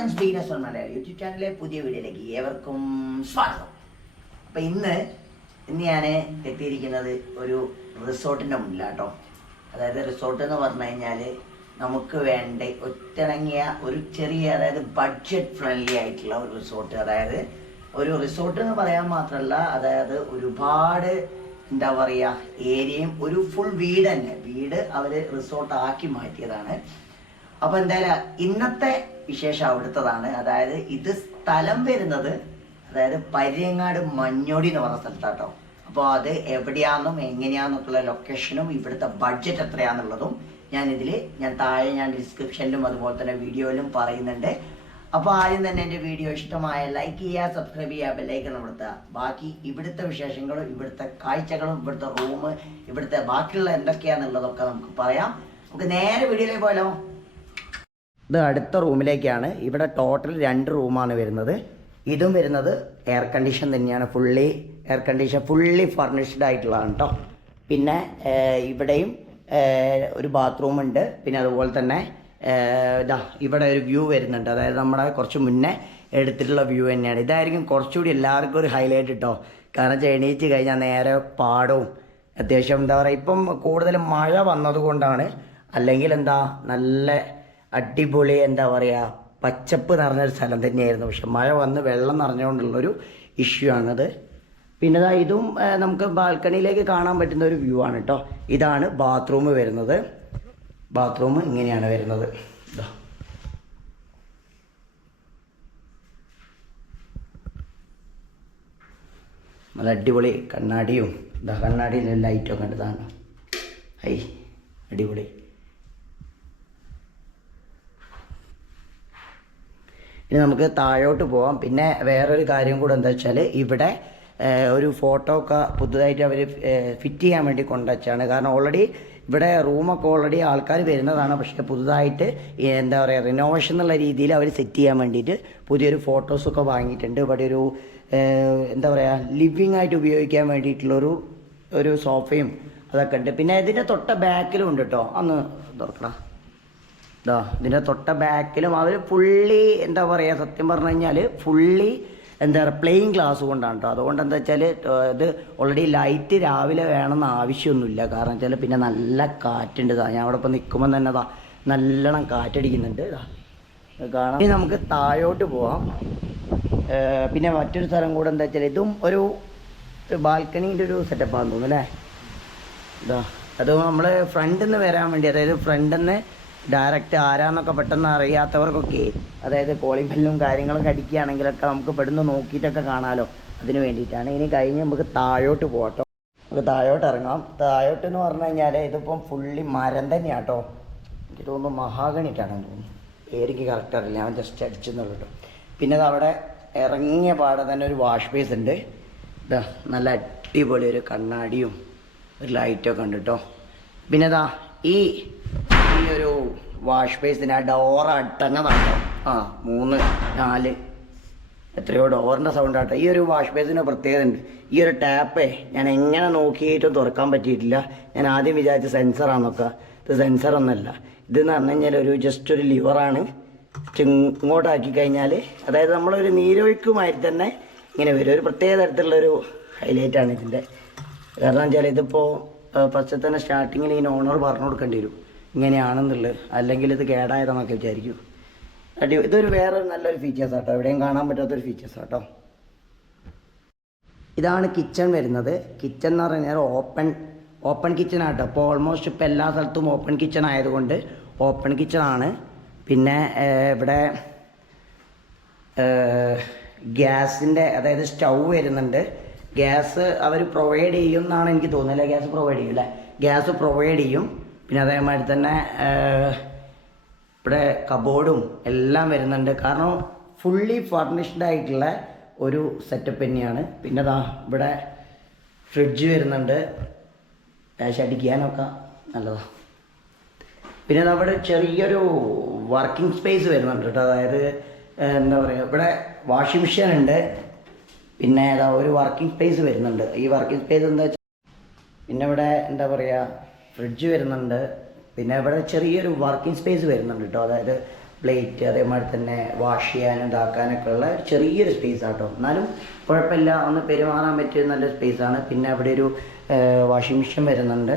Friends beginners on Malayalam YouTube ചാനലിലെ പുതിയ വീഡിയോയിലേക്ക് ഏവർക്കും സ്വാഗതം. അപ്പം ഇന്ന് ഞാൻ എത്തിയിരിക്കുന്നത് ഒരു റിസോർട്ടിൻ്റെ മുന്നിലാട്ടോ. അതായത് റിസോർട്ട് എന്ന് പറഞ്ഞു കഴിഞ്ഞാൽ നമുക്ക് വേണ്ട ഒത്തിണങ്ങിയ ഒരു ചെറിയ, അതായത് ബഡ്ജറ്റ് ഫ്രണ്ട്ലി ആയിട്ടുള്ള ഒരു റിസോർട്ട്. അതായത് ഒരു റിസോർട്ട് എന്ന് പറയാൻ മാത്രമല്ല, അതായത് ഒരുപാട് എന്താ പറയുക ഏരിയയും ഒരു ഫുൾ വീട് തന്നെ, വീട് അവർ റിസോർട്ട് ആക്കി മാറ്റിയതാണ്. അപ്പോൾ എന്തായാലും ഇന്നത്തെ വിശേഷം അവിടുത്തതാണ്. അതായത് ഇത് സ്ഥലം വരുന്നത് അതായത് പര്യങ്ങാട് മഞ്ഞോടി എന്ന് പറഞ്ഞ സ്ഥലത്താട്ടോ. അപ്പോൾ അത് എവിടെയാണെന്നും എങ്ങനെയാണെന്നൊക്കെയുള്ള ലൊക്കേഷനും ഇവിടുത്തെ ബഡ്ജറ്റ് എത്രയാണെന്നുള്ളതും ഞാൻ താഴെ ഡിസ്ക്രിപ്ഷനിലും അതുപോലെ തന്നെ വീഡിയോയിലും പറയുന്നുണ്ട്. അപ്പോൾ ആദ്യം തന്നെ എൻ്റെ വീഡിയോ ഇഷ്ടമായ ലൈക്ക് ചെയ്യുക, സബ്സ്ക്രൈബ് ചെയ്യുക, ബെല്ലൈക്കൺ അമർത്തുക. ബാക്കി ഇവിടുത്തെ വിശേഷങ്ങളും ഇവിടുത്തെ കാഴ്ചകളും ഇവിടുത്തെ റൂം ഇവിടുത്തെ ബാക്കിയുള്ള എന്തൊക്കെയാണെന്നുള്ളതൊക്കെ നമുക്ക് പറയാം. നമുക്ക് നേരെ വീഡിയോയിലേക്ക് പോയാലോ. ഇത് അടുത്ത റൂമിലേക്കാണ്. ഇവിടെ ടോട്ടൽ 2 റൂമാണ് വരുന്നത്. ഇതും വരുന്നത് എയർ കണ്ടീഷൻ തന്നെയാണ്, ഫുള്ളി ഫർണിഷ്ഡ് ആയിട്ടുള്ളതാണ് കേട്ടോ. പിന്നെ ഇവിടെയും ഒരു ബാത്റൂം ഉണ്ട്. പിന്നെ അതുപോലെ തന്നെ ഇവിടെ ഒരു വ്യൂ വരുന്നുണ്ട്. അതായത് നമ്മുടെ കുറച്ച് മുന്നേ എടുത്തിട്ടുള്ള വ്യൂ തന്നെയാണ്. ഇതായിരിക്കും കുറച്ചുകൂടി എല്ലാവർക്കും ഒരു ഹൈലൈറ്റ് കേട്ടോ. കാരണം എണീറ്റ് കഴിഞ്ഞാൽ നേരെ പാടവും അത്യാവശ്യം എന്താ പറയുക, ഇപ്പം കൂടുതൽ മഴ വന്നതുകൊണ്ടാണ്. അല്ലെങ്കിൽ നല്ല അടിപൊളി എന്താ പറയുക പച്ചപ്പ് നിറഞ്ഞൊരു സ്ഥലം തന്നെയായിരുന്നു. പക്ഷെ മഴ വന്ന് വെള്ളം നിറഞ്ഞുകൊണ്ടുള്ളൊരു ഇഷ്യൂ ആണത്. പിന്നെ ഇതും നമുക്ക് ബാൽക്കണിയിലേക്ക് കാണാൻ പറ്റുന്ന ഒരു വ്യൂ ആണ് കേട്ടോ. ഇതാണ് ബാത്റൂം വരുന്നത്. ബാത്റൂം ഇങ്ങനെയാണ് വരുന്നത്. നല്ല അടിപൊളി കണ്ണാടിയും കണ്ണാടിയിലെ ലൈറ്റൊക്കെ ഉണ്ട്. ഇതാണ് അടിപൊളി. ഇനി നമുക്ക് താഴോട്ട് പോവാം. പിന്നെ വേറൊരു കാര്യം കൂടെ എന്താ വെച്ചാൽ ഇവിടെ ഒരു ഫോട്ടോ ഒക്കെ പുതുതായിട്ട് അവർ ഫിറ്റ് ചെയ്യാൻ വേണ്ടി കൊണ്ടുവച്ചാണ്. കാരണം ഓൾറെഡി ഇവിടെ റൂമൊക്കെ ഓൾറെഡി ആൾക്കാർ വരുന്നതാണ്. പക്ഷേ പുതുതായിട്ട് എന്താ പറയുക റിനോവേഷൻ എന്നുള്ള രീതിയിൽ അവർ സെറ്റ് ചെയ്യാൻ വേണ്ടിയിട്ട് പുതിയൊരു ഫോട്ടോസൊക്കെ വാങ്ങിയിട്ടുണ്ട്. ഇവിടെ ഒരു എന്താ പറയുക ലിവിങ് ആയിട്ട് ഉപയോഗിക്കാൻ വേണ്ടിയിട്ടുള്ളൊരു സോഫയും അതൊക്കെ ഉണ്ട്. പിന്നെ ഇതിൻ്റെ തൊട്ട ബാക്കിലും ഉണ്ട് കേട്ടോ. ഒന്ന് തുറക്കണം. ഇതിൻ്റെ തൊട്ട ബാക്കിലും അവർ ഫുള്ളി എന്താ പറയുക, സത്യം പറഞ്ഞു കഴിഞ്ഞാൽ ഫുള്ളി എന്താ പറയുക പ്ലെയിൻ ഗ്ലാസ് കൊണ്ടാണ് കേട്ടോ. അതുകൊണ്ട് എന്താ വെച്ചാൽ ഇത് ഓൾറെഡി ലൈറ്റ് രാവിലെ വേണമെന്ന് ആവശ്യമൊന്നുമില്ല. കാരണം വെച്ചാൽ പിന്നെ നല്ല കാറ്റുണ്ട്. ഞാൻ അവിടെ ഇപ്പോൾ നിൽക്കുമ്പോൾ തന്നെ നല്ലോണം കാറ്റടിക്കുന്നുണ്ട്. കാണാം. ഇനി നമുക്ക് താഴോട്ട് പോവാം. പിന്നെ മറ്റൊരു സ്ഥലം കൂടെ എന്താ വെച്ചാൽ ഇതും ഒരു ബാൽക്കണീൻ്റെ ഒരു സെറ്റപ്പാണെന്ന് തോന്നുന്നു അല്ലേ. അത് നമ്മൾ ഫ്രണ്ടിൽ നിന്ന് വരാൻ വേണ്ടി, അതായത് ഫ്രണ്ടിൽ നിന്ന് ഡയറക്റ്റ് ആരാന്നൊക്കെ പെട്ടെന്ന് അറിയാത്തവർക്കൊക്കെ, അതായത് കോളിംഗ് ബെല്ലും കാര്യങ്ങളും അടിക്കുകയാണെങ്കിലൊക്കെ നമുക്ക് പെടുന്ന് നോക്കിയിട്ടൊക്കെ കാണാമല്ലോ. അതിന് വേണ്ടിയിട്ടാണ്. ഇനി കഴിഞ്ഞ് നമുക്ക് താഴോട്ട് പോകട്ടോ. നമുക്ക് താഴോട്ട് ഇറങ്ങാം. താഴോട്ട് എന്ന് പറഞ്ഞു കഴിഞ്ഞാൽ ഇതിപ്പം ഫുള്ളി മരം തന്നെയാണ് കേട്ടോ. എനിക്ക് തോന്നുന്നു മഹാഗണിക്കാണെന്ന് തോന്നുന്നു. പേരെനിക്ക് കറക്റ്റ് അറിയില്ല, ഞാൻ ജസ്റ്റ് അടിച്ചെന്നുള്ളൂ കേട്ടോ. പിന്നെ അവിടെ ഇറങ്ങിയ പാടെ തന്നെ ഒരു വാഷ് ബേസ് ഉണ്ട്. നല്ല അടിപൊളി ഒരു കണ്ണാടിയും ഒരു ലൈറ്റൊക്കെ ഉണ്ട് കേട്ടോ. പിന്നെ ഈ ഒരു വാഷ് ബേസിന് ആ ഡോർ അടങ്ങതാട്ടോ. 3 4 എത്രയോ ഡോറിൻ്റെ സൗണ്ട് ആട്ടോ. ഈ ഒരു വാഷ് ബേസിന് പ്രത്യേകത ഉണ്ട്. ഈ ഒരു ടാപ്പേ ഞാൻ എങ്ങനെ നോക്കിയിട്ടും തുറക്കാൻ പറ്റിയിട്ടില്ല. ഞാൻ ആദ്യം വിചാരിച്ച സെൻസറാന്നൊക്കെ. ഇത് സെൻസറൊന്നുമല്ല. ഇതെന്ന് പറഞ്ഞു കഴിഞ്ഞാൽ ജസ്റ്റ് ഒരു ലിവറാണ്. ഇങ്ങോട്ടാക്കി കഴിഞ്ഞാൽ അതായത് നമ്മളൊരു നീരൊഴുക്കുമായി തന്നെ ഇങ്ങനെ വരും. ഒരു പ്രത്യേക തരത്തിലുള്ളൊരു ഹൈലൈറ്റാണ് ഇതിൻ്റെ. കാരണം വെച്ചാൽ ഇതിപ്പോൾ ഫസ്റ്റ് തന്നെ സ്റ്റാർട്ടിങ്ങിൽ ഈ ഓണർ പറഞ്ഞു കൊടുക്കേണ്ടി വരും ഇങ്ങനെയാണെന്നുള്ളത്. അല്ലെങ്കിൽ ഇത് കേടായതെന്നൊക്കെ വിചാരിക്കും. ഇതൊരു വേറെ നല്ലൊരു ഫീച്ചേഴ്സ് ആട്ടോ. എവിടെയും കാണാൻ പറ്റാത്തൊരു ഫീച്ചേഴ്സ് ആട്ടോ. ഇതാണ് കിച്ചൺ വരുന്നത്. കിച്ചൺ എന്ന് പറഞ്ഞാൽ ഓപ്പൺ കിച്ചൺ ആട്ടോ. ഇപ്പോൾ ഓൾമോസ്റ്റ് ഇപ്പോൾ എല്ലാ സ്ഥലത്തും ഓപ്പൺ കിച്ചൺ ആയതുകൊണ്ട് ഓപ്പൺ കിച്ചൺ ആണ്. പിന്നെ ഇവിടെ ഗ്യാസിൻ്റെ, അതായത് സ്റ്റൗ വരുന്നുണ്ട്. ഗ്യാസ് അവർ പ്രൊവൈഡ് ചെയ്യും എന്നാണ് എനിക്ക് തോന്നുന്നില്ല. ഗ്യാസ് പ്രൊവൈഡ് ചെയ്യും അല്ലേ? ഗ്യാസ് പ്രൊവൈഡ് ചെയ്യും. പിന്നെ അതേമാതിരി തന്നെ ഇവിടെ കബോർഡും എല്ലാം വരുന്നുണ്ട്. കാരണം ഫുള്ളി ഫർണിഷ്ഡ് ആയിട്ടുള്ള ഒരു സെറ്റപ്പ് തന്നെയാണ്. പിന്നെ ഇവിടെ ഫ്രിഡ്ജ് വരുന്നുണ്ട്. ക്യാഷ് അടിക്കാനൊക്കെ നല്ലതാണ്. പിന്നെ അവിടെ ചെറിയൊരു വർക്കിംഗ് സ്പേസ് വരുന്നുണ്ട് കേട്ടോ. അതായത് എന്താ പറയുക, ഇവിടെ വാഷിംഗ് മെഷീൻ ഉണ്ട്. പിന്നെ ഒരു വർക്കിംഗ് സ്പേസ് വരുന്നുണ്ട്. ഈ വർക്കിംഗ് സ്പേസ് എന്താ വെച്ചാൽ പിന്നെ ഇവിടെ എന്താ പറയുക ഫ്രിഡ്ജ് വരുന്നുണ്ട്. പിന്നെ ഇവിടെ ചെറിയൊരു വർക്കിംഗ് സ്പേസ് വരുന്നുണ്ട് കേട്ടോ. അതായത് പ്ലേറ്റ് അതേമാതിരി തന്നെ വാഷ് ചെയ്യാനും ഇതാക്കാനൊക്കെ ഉള്ള ചെറിയൊരു സ്പേസ് ആട്ടോ. എന്നാലും കുഴപ്പമില്ല, ഒന്ന് പെരുമാറാൻ പറ്റിയ നല്ല സ്പേസാണ്. പിന്നെ അവിടെ ഒരു വാഷിംഗ് മെഷീൻ വരുന്നുണ്ട്.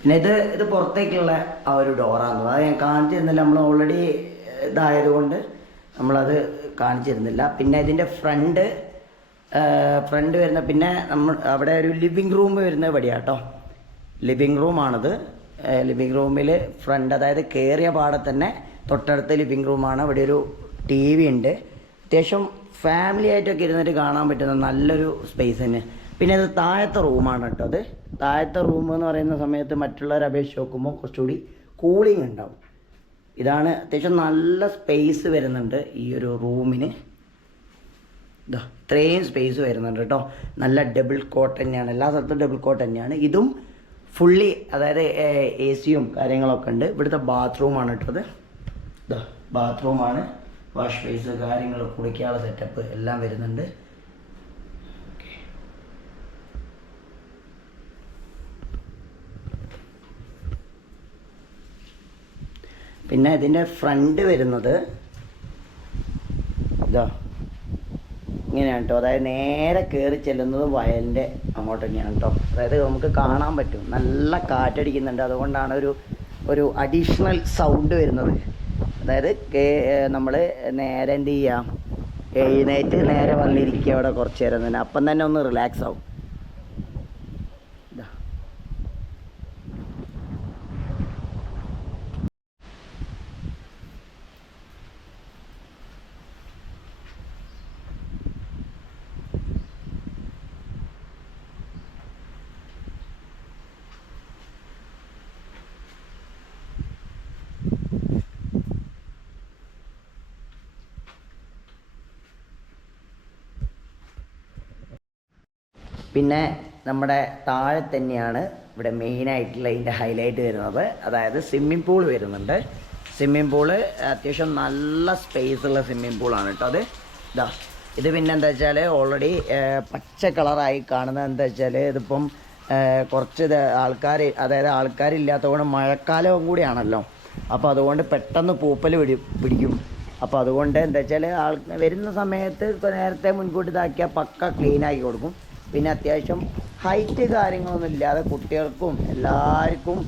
പിന്നെ ഇത് പുറത്തേക്കുള്ള ആ ഒരു ഡോറാന്ന് അത് ഞാൻ കാണിച്ചിരുന്നില്ല, നമ്മൾ ഓൾറെഡി ഇതായതുകൊണ്ട് നമ്മളത് കാണിച്ചിരുന്നില്ല. പിന്നെ ഇതിൻ്റെ ഫ്രണ്ട് വരുന്ന പിന്നെ നമ്മൾ അവിടെ ഒരു ലിവിങ് റൂം വരുന്ന ഇവിടെയാട്ടോ. ലിവിങ് റൂമാണിത്. ലിവിങ് റൂമിൽ ഫ്രണ്ട്, അതായത് കയറിയ പാടെ തന്നെ തൊട്ടടുത്ത് ലിവിങ് റൂമാണ്. ഇവിടെ ഒരു ടി വി ഉണ്ട്. അത്യാവശ്യം ഫാമിലി ആയിട്ടൊക്കെ ഇരുന്നിട്ട് കാണാൻ പറ്റുന്ന നല്ലൊരു സ്പേസ് തന്നെ. പിന്നെ ഇത് താഴത്തെ റൂമാണ് കേട്ടോ. അത് താഴത്തെ റൂം എന്ന് പറയുന്ന സമയത്ത് മറ്റുള്ളവരെ അപേക്ഷിച്ച് നോക്കുമ്പോൾ കുറച്ചുകൂടി കൂളിംഗ് ഉണ്ടാവും. ഇതാണ് അത്യാവശ്യം നല്ല സ്പേസ് വരുന്നുണ്ട് ഈ ഒരു റൂമിന്. ഇതാ ഇത്രയും സ്പേസ് വരുന്നുണ്ട് കേട്ടോ. നല്ല ഡബിൾ കോട്ട് തന്നെയാണ്, എല്ലാ സ്ഥലത്തും ഡബിൾ കോട്ട് തന്നെയാണ്. ഇതും ഫുള്ളി, അതായത് എ സിയും കാര്യങ്ങളൊക്കെ ഉണ്ട്. ഇവിടുത്തെ ബാത്റൂമാണ് കേട്ടോ. അത് ഇതാ ബാത്റൂമാണ്, വാഷ് സ്പേസ് കാര്യങ്ങൾ, കുളിക്കാനുള്ള സെറ്റപ്പ് എല്ലാം വരുന്നുണ്ട്. പിന്നെ ഇതിൻ്റെ ഫ്രണ്ട് വരുന്നത് ഇതാ ഇങ്ങനെയാണ് കേട്ടോ. അതായത് നേരെ കയറി ചെല്ലുന്നത് വയലിൻ്റെ അങ്ങോട്ട് തന്നെയാണ് കേട്ടോ. അതായത് നമുക്ക് കാണാൻ പറ്റും, നല്ല കാറ്റടിക്കുന്നുണ്ട്. അതുകൊണ്ടാണ് ഒരു അഡീഷണൽ സൗണ്ട് വരുന്നത്. അതായത് നമ്മൾ നേരെ എന്ത് ചെയ്യാം, എഴുന്നേറ്റ് നേരെ വന്നിരിക്കുക അവിടെ കുറച്ച് നേരം തന്നെ, അപ്പം തന്നെ ഒന്ന് റിലാക്സ് ആവും. പിന്നെ നമ്മുടെ താഴെ തന്നെയാണ് ഇവിടെ മെയിനായിട്ടുള്ള ഇതിൻ്റെ ഹൈലൈറ്റ് വരുന്നത്. അതായത് സ്വിമ്മിംഗ് പൂൾ വരുന്നുണ്ട്. സ്വിമ്മിംഗ് പൂള് അത്യാവശ്യം നല്ല സ്പേസ് ഉള്ള സ്വിമ്മിംഗ് പൂളാണ് കേട്ടോ. അത് ഇത് പിന്നെ എന്താ വെച്ചാൽ ഓൾറെഡി പച്ച കളറായി കാണുന്നത് എന്താ വെച്ചാൽ ഇതിപ്പം കുറച്ച് അതായത് ആൾക്കാരില്ലാത്തതുകൊണ്ട് മഴക്കാലവും കൂടിയാണല്ലോ. അപ്പോൾ അതുകൊണ്ട് പെട്ടെന്ന് പൂപ്പൽ പിടിക്കും. അപ്പോൾ അതുകൊണ്ട് എന്താ വെച്ചാൽ വരുന്ന സമയത്ത് ഇപ്പോൾ നേരത്തെ മുൻകൂട്ടി ഇതാക്കിയാൽ പക്ക ക്ലീനാക്കി കൊടുക്കും. പിന്നെ അത്യാവശ്യം ഹൈറ്റ് കാര്യങ്ങളൊന്നും ഇല്ലാതെ കുട്ടികൾക്കും എല്ലാവർക്കും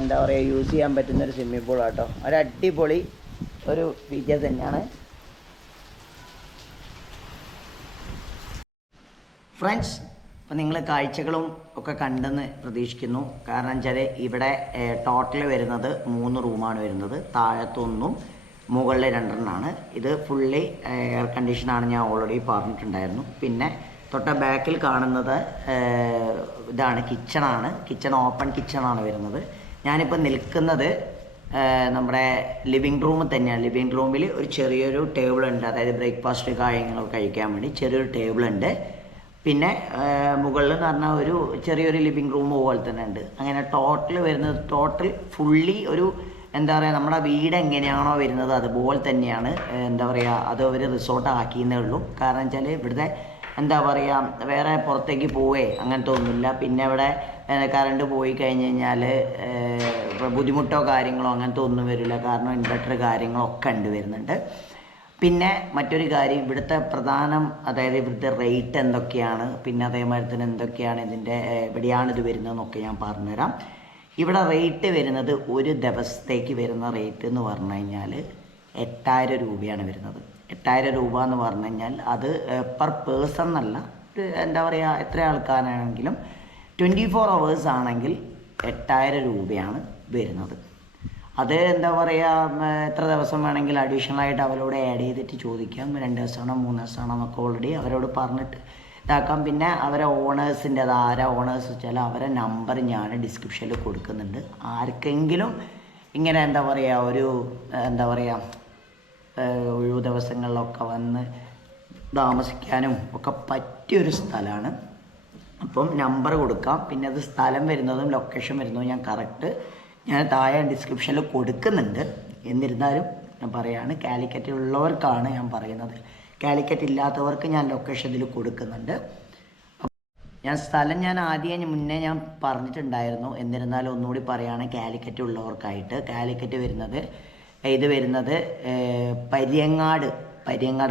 എന്താ പറയുക യൂസ് ചെയ്യാൻ പറ്റുന്നൊരു സ്വിമ്മിംഗ് പൂളാട്ടോ. ഒരു അടിപൊളി ഒരു ഫീച്ചർ തന്നെയാണ്. ഫ്രണ്ട്സ്, അപ്പോൾ നിങ്ങൾ കാഴ്ചകളും ഒക്കെ കണ്ടെന്ന് പ്രതീക്ഷിക്കുന്നു. കാരണം വെച്ചാൽ ഇവിടെ ടോട്ടൽ വരുന്നത് 3 റൂമാണ് വരുന്നത്. താഴത്തൊന്നും മുകളിൽ 2 ഇത് ഫുള്ളി എയർ കണ്ടീഷനാണ്, ഞാൻ ഓൾറെഡി പറഞ്ഞിട്ടുണ്ടായിരുന്നു. പിന്നെ തൊട്ട ബാക്കിൽ കാണുന്നത് ഇതാണ് കിച്ചണാണ്. കിച്ചൺ ഓപ്പൺ കിച്ചണാണ് വരുന്നത്. ഞാനിപ്പോൾ നിൽക്കുന്നത് നമ്മുടെ ലിവിങ് റൂം തന്നെയാണ്. ലിവിങ് റൂമിൽ ഒരു ചെറിയൊരു ടേബിളുണ്ട്, അതായത് ബ്രേക്ക്ഫാസ്റ്റ് കാര്യങ്ങളൊക്കെ കഴിക്കാൻ വേണ്ടി ചെറിയൊരു ടേബിളുണ്ട്. പിന്നെ മുകളിൽ എന്ന് പറഞ്ഞാൽ ഒരു ചെറിയൊരു ലിവിങ് റൂം പോലെ തന്നെ ഉണ്ട്. അങ്ങനെ ടോട്ടൽ വരുന്നത് ഫുള്ളി ഒരു എന്താ പറയുക, നമ്മുടെ വീട് എങ്ങനെയാണോ വരുന്നത് അതുപോലെ തന്നെയാണ്. എന്താ പറയുക, അത് ഒരു റിസോർട്ട് ആക്കിയെന്നേ ഉള്ളൂ. കാരണം വെച്ചാൽ ഇവിടുത്തെ എന്താ പറയുക, വേറെ പുറത്തേക്ക് പോവേ അങ്ങനത്തെ ഒന്നുമില്ല. പിന്നെ ഇവിടെ കറണ്ട് പോയി കഴിഞ്ഞ് കഴിഞ്ഞാൽ ബുദ്ധിമുട്ടോ കാര്യങ്ങളോ അങ്ങനത്തെ ഒന്നും വരില്ല. കാരണം ഇൻവെർട്ടർ കാര്യങ്ങളൊക്കെ ഉണ്ട് വരുന്നുണ്ട്. പിന്നെ മറ്റൊരു കാര്യം, ഇവിടുത്തെ പ്രധാനം, അതായത് ഇവിടുത്തെ റേറ്റ് എന്തൊക്കെയാണ്, പിന്നെ അതേമാതിരി തന്നെ എന്തൊക്കെയാണ് ഇതിൻ്റെ എവിടെയാണ് ഇത് വരുന്നതെന്നൊക്കെ ഞാൻ പറഞ്ഞുതരാം. ഇവിടെ റേറ്റ് വരുന്നത് ഒരു ദിവസത്തേക്ക് വരുന്ന റേറ്റ് എന്ന് പറഞ്ഞു കഴിഞ്ഞാൽ 8000 രൂപയാണ് വരുന്നത്. 8000 രൂപ എന്ന് പറഞ്ഞു കഴിഞ്ഞാൽ അത് പെർ പേഴ്സൺ എന്നല്ല, എന്താ പറയുക, എത്ര ആൾക്കാരാണെങ്കിലും 24 hours ആണെങ്കിൽ 8000 രൂപയാണ് വരുന്നത്. അത് എന്താ പറയുക, എത്ര ദിവസം വേണമെങ്കിൽ അഡീഷണലായിട്ട് അവരോട് ആഡ് ചെയ്തിട്ട് ചോദിക്കാം. 2 ദിവസമാണോ 3 ദിവസമാണോ എന്നൊക്കെ ഓൾറെഡി അവരോട് പറഞ്ഞിട്ട് ഇതാക്കാം. പിന്നെ അവരെ ഓണേഴ്സിൻ്റെ, അത് ആരാ ഓണേഴ്സ് വെച്ചാൽ അവരെ നമ്പർ ഞാൻ ഡിസ്ക്രിപ്ഷനിൽ കൊടുക്കുന്നുണ്ട്. ആർക്കെങ്കിലും ഇങ്ങനെ എന്താ പറയുക, ഒരു എന്താ പറയുക ഒഴിവു ദിവസങ്ങളിലൊക്കെ വന്ന് താമസിക്കാനും ഒക്കെ പറ്റിയൊരു സ്ഥലമാണ്. അപ്പം നമ്പർ കൊടുക്കാം. പിന്നെ അത് സ്ഥലം വരുന്നതും ലൊക്കേഷൻ വരുന്നതും ഞാൻ താഴെ ഡിസ്ക്രിപ്ഷനിൽ കൊടുക്കുന്നുണ്ട്. എന്നിരുന്നാലും ഞാൻ പറയുകയാണ്, കാലിക്കറ്റുള്ളവർക്കാണ് ഞാൻ പറയുന്നത്. കാലിക്കറ്റ് ഇല്ലാത്തവർക്ക് ഞാൻ ലൊക്കേഷൻ ഇതിൽ കൊടുക്കുന്നുണ്ട്. സ്ഥലം മുന്നേ ഞാൻ പറഞ്ഞിട്ടുണ്ടായിരുന്നു. എന്നിരുന്നാലും ഒന്നുകൂടി പറയുകയാണ്, കാലിക്കറ്റ് ഉള്ളവർക്കായിട്ട്. കാലിക്കറ്റ് വരുന്നത് ഇത് വരുന്നത് പരിയങ്ങാട്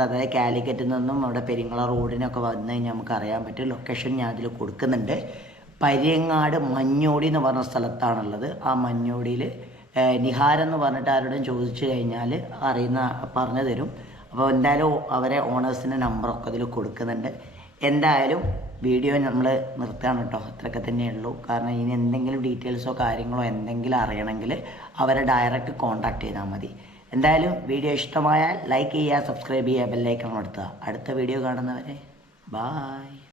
അതായത് കാലിക്കറ്റിൽ നിന്നും അവിടെ പെരിങ്ങള റോഡിനൊക്കെ വന്നു കഴിഞ്ഞാൽ നമുക്ക് അറിയാൻ പറ്റും. ലൊക്കേഷൻ ഞാൻ അതിൽ കൊടുക്കുന്നുണ്ട്. പരിയങ്ങാട് മഞ്ഞോടി എന്ന് പറഞ്ഞ സ്ഥലത്താണുള്ളത്. ആ മഞ്ഞോടിയിൽ നിഹാരെന്ന് പറഞ്ഞിട്ട് ആരോടും ചോദിച്ചു കഴിഞ്ഞാൽ പറഞ്ഞു തരും. അപ്പോൾ എന്തായാലും അവരെ ഓണേഴ്സിൻ്റെ നമ്പറൊക്കെ അതിൽ കൊടുക്കുന്നുണ്ട്. എന്തായാലും വീഡിയോ നമ്മൾ നിർത്തുകയാണ് കേട്ടോ. അത്രയൊക്കെ തന്നെയുള്ളൂ. കാരണം ഇനി എന്തെങ്കിലും ഡീറ്റെയിൽസോ കാര്യങ്ങളോ എന്തെങ്കിലും അറിയണമെങ്കിൽ അവരെ ഡയറക്റ്റ് കോൺടാക്ട് ചെയ്താൽ മതി. എന്തായാലും വീഡിയോ ഇഷ്ടമായാൽ ലൈക്ക് ചെയ്യുക, സബ്സ്ക്രൈബ് ചെയ്യുക, ബെല്ലൈക്കൺ അമർത്തുക. അടുത്ത വീഡിയോ കാണുന്നവരെ ബായ്.